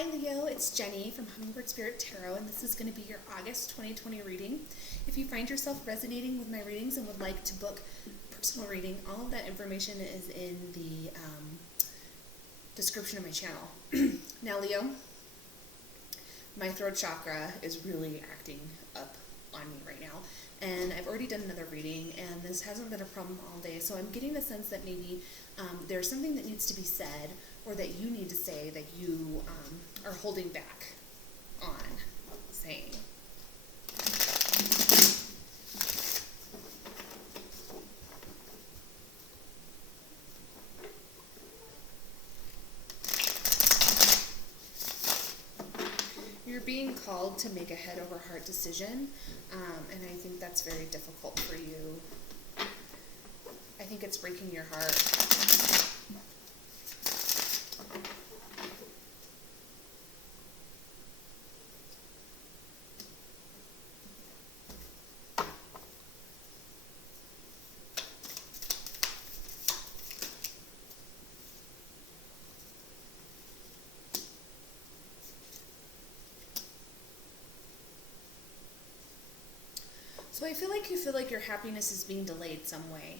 Hi Leo, it's Jenny from Hummingbird Spirit Tarot, and this is going to be your August 2020 reading. If you find yourself resonating with my readings and would like to book personal reading, all of that information is in the description of my channel. Now Leo, my throat chakra is really acting up on me right now, and I've already done another reading, and this hasn't been a problem all day, so I'm getting the sense that maybe there's something that needs to be said, or that you need to say that you are holding back on saying. You're being called to make a head over heart decision, and I think that's very difficult for you. I think it's breaking your heart. So I feel like your happiness is being delayed some way.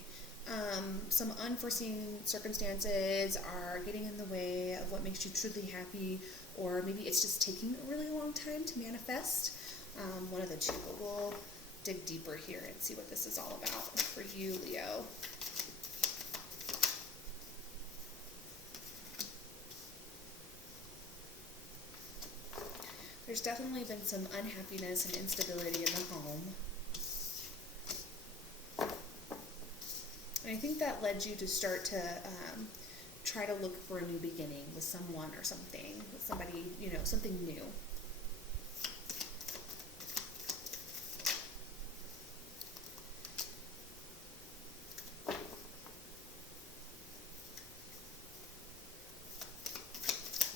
Some unforeseen circumstances are getting in the way of what makes you truly happy, or maybe it's just taking a really long time to manifest. One of the two, but we'll dig deeper here and see what this is all about for you, Leo. There's definitely been some unhappiness and instability in the home. And I think that led you to start to try to look for a new beginning with someone or something, with somebody, something new.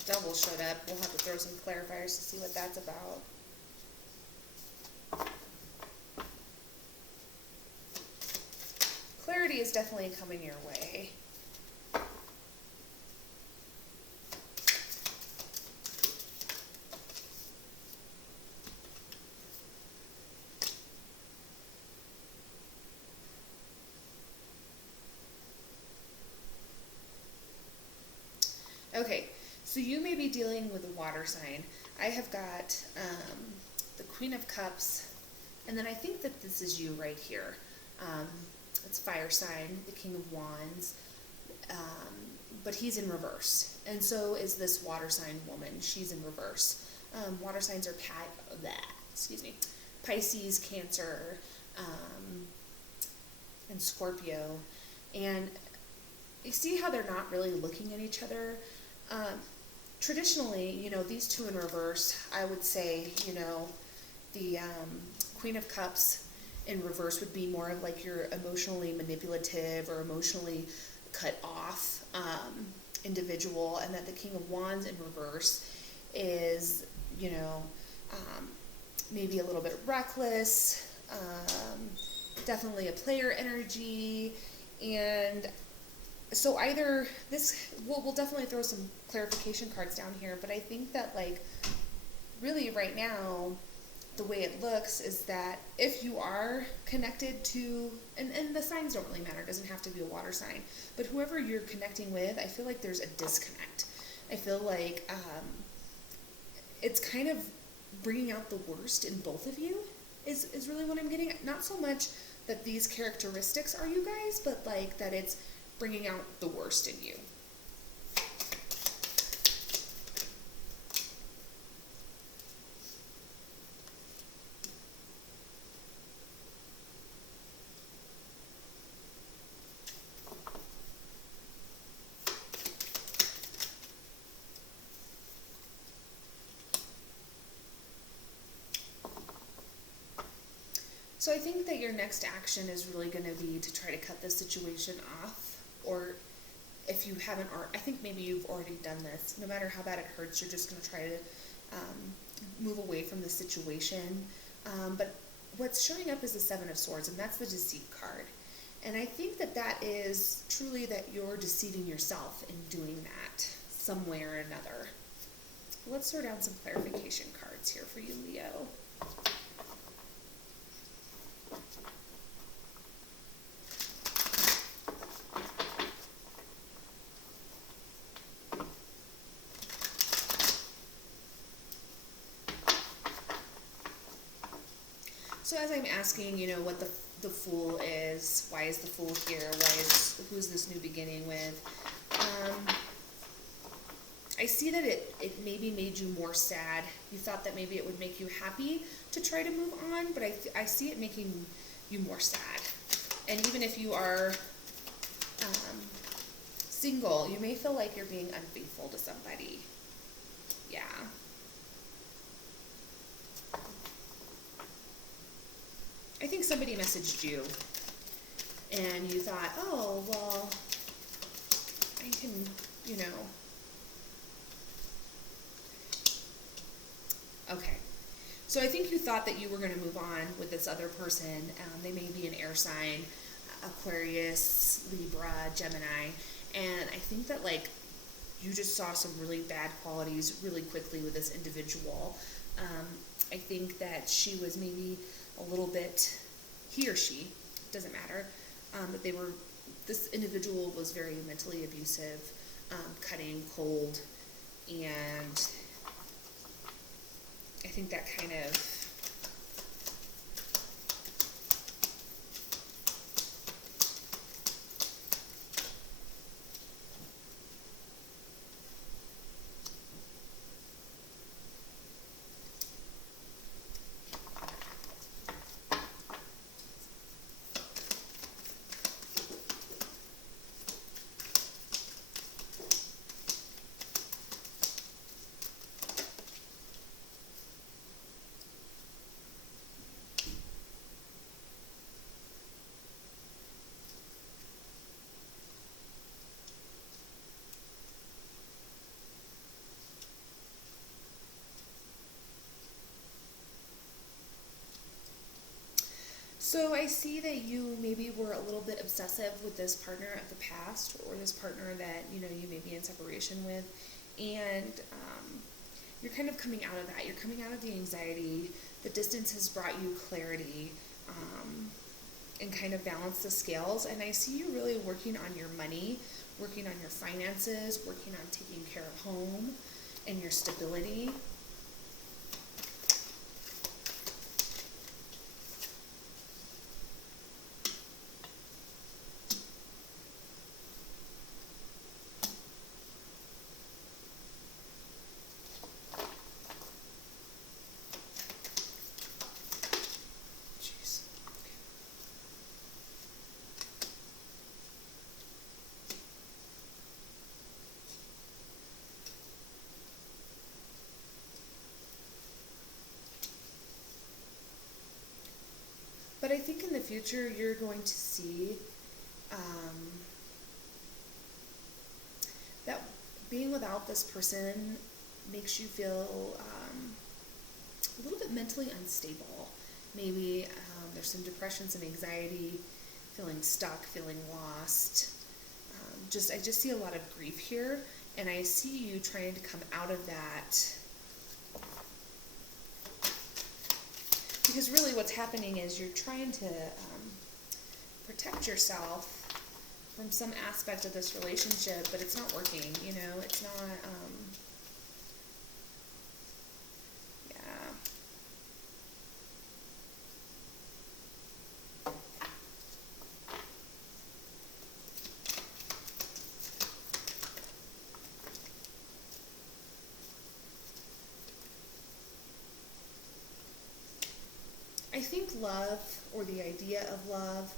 Devil showed up. We'll have to throw some clarifiers to see what that's about. Clarity is definitely coming your way. Okay, so you may be dealing with a water sign. I have got the Queen of Cups, and then I think that this is you right here. It's fire sign, the King of Wands, but he's in reverse. And so is this water sign woman. She's in reverse. Water signs are Pisces, Cancer, and Scorpio. And you see how they're not really looking at each other? Traditionally, these two in reverse, I would say, the Queen of Cups in reverse would be more of like your emotionally manipulative or emotionally cut off individual, and that the King of Wands in reverse is, maybe a little bit reckless, definitely a player energy, and so either this, we'll definitely throw some clarification cards down here, but I think that really right now, the way it looks is that if you are connected to, and the signs don't really matter, it doesn't have to be a water sign, but whoever you're connecting with, I feel like there's a disconnect. I feel like it's kind of bringing out the worst in both of you is really what I'm getting. Not so much that these characteristics are you guys, but that it's bringing out the worst in you. So I think that your next action is really going to be to try to cut this situation off, or if you haven't, I think maybe you've already done this. No matter how bad it hurts, you're just going to try to move away from the situation. But what's showing up is the Seven of Swords, and that's the deceit card. And I think that that is truly that you're deceiving yourself in doing that some way or another. Let's throw down some clarification cards here for you, Leo. So as I'm asking, what the Fool is, why is the Fool here? Who's this new beginning with? I see that it maybe made you more sad. You thought that maybe it would make you happy to try to move on, but I see it making you more sad. And even if you are single, you may feel like you're being unfaithful to somebody. Yeah. I think somebody messaged you and you thought, oh, well, I can, Okay. So I think you thought that you were going to move on with this other person. They may be an air sign, Aquarius, Libra, Gemini. And I think that, you just saw some really bad qualities really quickly with this individual. I think that she was maybe a little bit, he or she, doesn't matter, that this individual was very mentally abusive, cutting, cold, and I think that kind of So I see that you maybe were a little bit obsessive with this partner of the past, or this partner that you may be in separation with, and you're kind of coming out of that. You're coming out of the anxiety. The distance has brought you clarity, and kind of balanced the scales. And I see you really working on your money, working on your finances, working on taking care of home and your stability. But I think in the future you're going to see that being without this person makes you feel a little bit mentally unstable. Maybe there's some depression, some anxiety, feeling stuck, feeling lost. I just see a lot of grief here, and I see you trying to come out of that. Because really what's happening is you're trying to protect yourself from some aspect of this relationship, but it's not working, it's not, yeah. I think love, or the idea of love,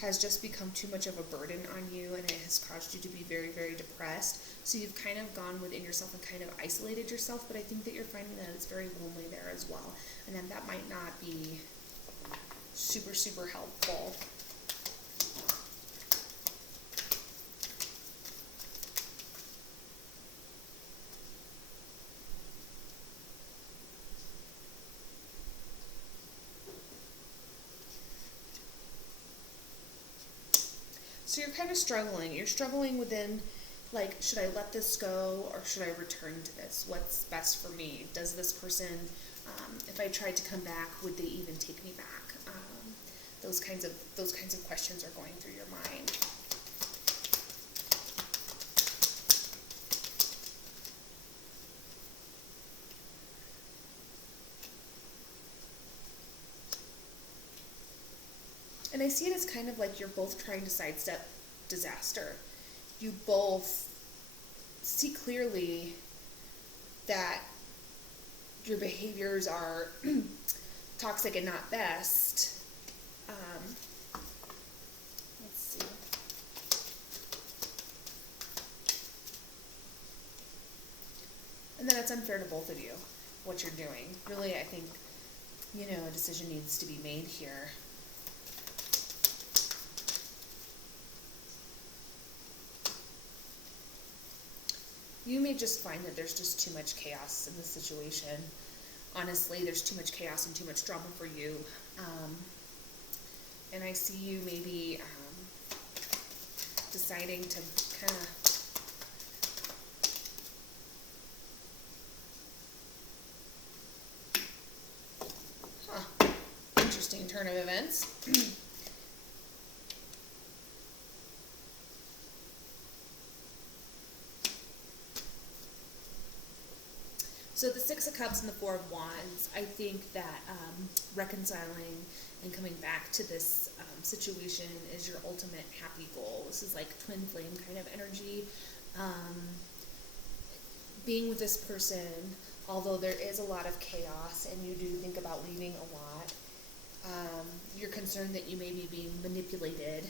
has just become too much of a burden on you, and it has caused you to be very, very depressed. So you've kind of gone within yourself and kind of isolated yourself, but I think that you're finding that it's very lonely there as well. And then that might not be super, super helpful. So you're kind of struggling. You're struggling within Like, should I let this go or should I return to this? What's best for me? Does this person, if I tried to come back, would they even take me back? Those kinds of questions are going through your mind. And I see it as kind of like you're both trying to sidestep disaster. You both see clearly that your behaviors are toxic and not best. Let's see. And then it's unfair to both of you, what you're doing. Really, I think, a decision needs to be made here. You may just find that there's just too much chaos in this situation. Honestly, there's too much chaos and too much drama for you. And I see you maybe deciding to kind of interesting turn of events. So the Six of Cups and the Four of Wands, I think that reconciling and coming back to this situation is your ultimate happy goal. This is like twin flame kind of energy. Being with this person, although there is a lot of chaos and you do think about leaving a lot, you're concerned that you may be being manipulated.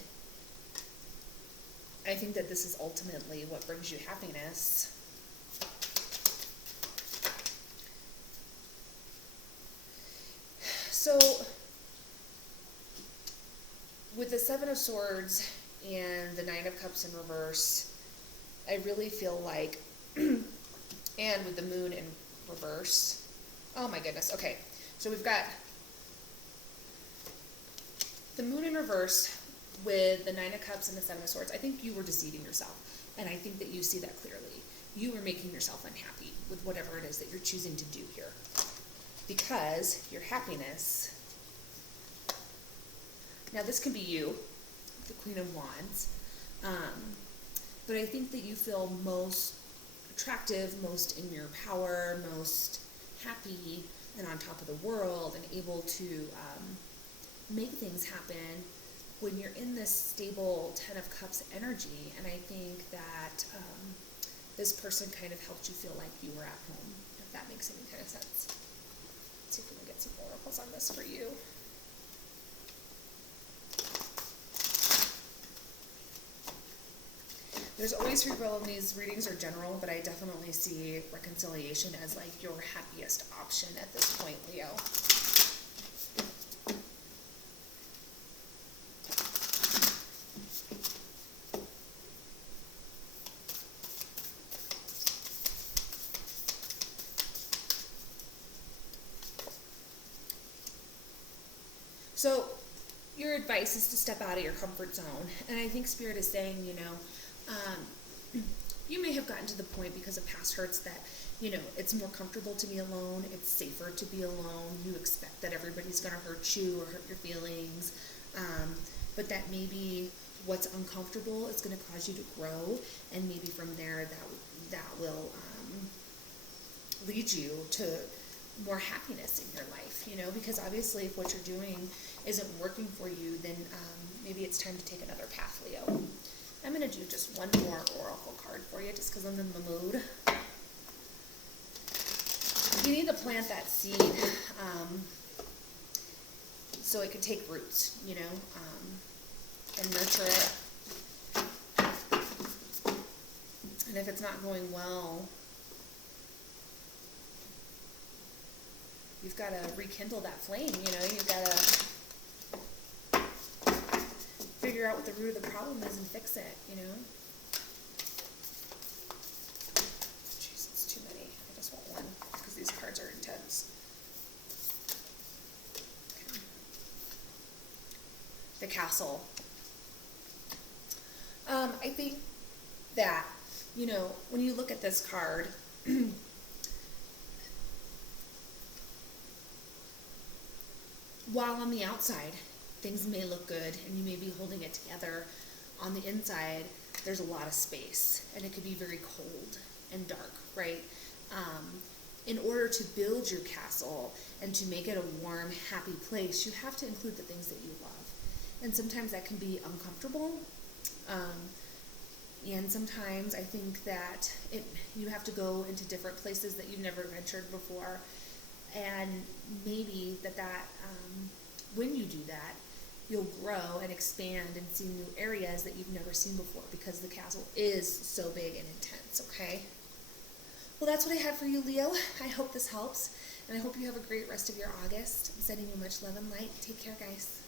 I think that this is ultimately what brings you happiness. So, with the Seven of Swords and the Nine of Cups in reverse, I really feel like, and with the Moon in reverse, oh my goodness, okay, so we've got the Moon in reverse with the Nine of Cups and the Seven of Swords. I think you were deceiving yourself, and I think that you see that clearly. You were making yourself unhappy with whatever it is that you're choosing to do here. Because your happiness, now this can be you, the Queen of Wands, but I think that you feel most attractive, most in your power, most happy and on top of the world and able to make things happen when you're in this stable Ten of Cups energy. And I think that this person kind of helped you feel like you were at home, if that makes any kind of sense. Let's see if we can get some oracles on this for you. There's always free will, and these readings are general, but I definitely see reconciliation as like your happiest option at this point, Leo. So your advice is to step out of your comfort zone. And I think Spirit is saying, you may have gotten to the point because of past hurts that, it's more comfortable to be alone. It's safer to be alone. You expect that everybody's going to hurt you or hurt your feelings. But that maybe what's uncomfortable is going to cause you to grow. And maybe from there that will lead you to more happiness in your life, because obviously if what you're doing isn't working for you, then maybe it's time to take another path, Leo. I'm going to do just one more oracle card for you just because I'm in the mood. You need to plant that seed so it can take roots, and nurture it. And if it's not going well, you've got to rekindle that flame, you've got to figure out what the root of the problem is and fix it, Jeez, it's too many. I just want one because these cards are intense. Okay. The Castle. I think that you know, when you look at this card, while on the outside things may look good and you may be holding it together, on the inside there's a lot of space and it could be very cold and dark, right? In order to build your castle and to make it a warm, happy place, you have to include the things that you love. And sometimes that can be uncomfortable. And sometimes I think that you have to go into different places that you've never ventured before. And maybe when you do that, you'll grow and expand and see new areas that you've never seen before because the castle is so big and intense, okay? Well, that's what I have for you, Leo. I hope this helps, and I hope you have a great rest of your August. I'm sending you much love and light. Take care, guys.